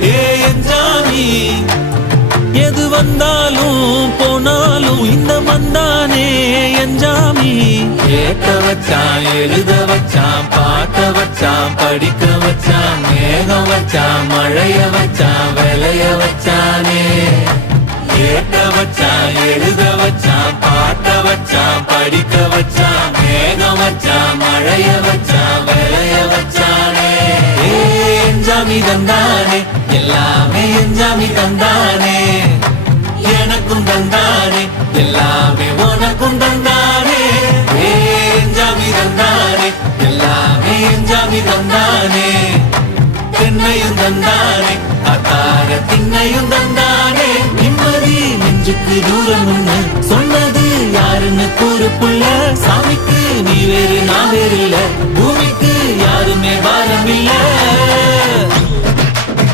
எஞ்சாமி எது வந்தாலும் போனாலும் இந்த மந்தானே எஞ்சாமி கேட்க வச்சான் எழுத வச்சான் பாட்ட வச்சான் படிக்க வச்சான் மேகம் வச்சான் மழைய வச்சான் விளைய வச்சானே கேட்க வச்சான் எழுத வச்சான் பாட்ட வச்சான் படிக்க வச்சான் மேகம் வச்சான் மழைய வச்சான் விளைய வச்சானே எஞ்சாமி தந்தானே எல்லாமே எஞ்சாமி தந்தானே எனக்கும் தந்தானே எல்லாமே உனக்கும் தந்தானே எஞ்சாமி தந்தானே எல்லாமே எஞ்சாமி தந்தானே தென்னையும் தந்தானே அத்தார திண்ணையும் தந்தானே நிம்மதி நெஞ்சுக்கு தூரம் ஒண்ணு சொன்னது யாருன்னு கூறு புள்ள சாமிக்கு நீ வேறு நான் வேறு இல்ல பூமிக்கு யாருமே பாரம் இல்ல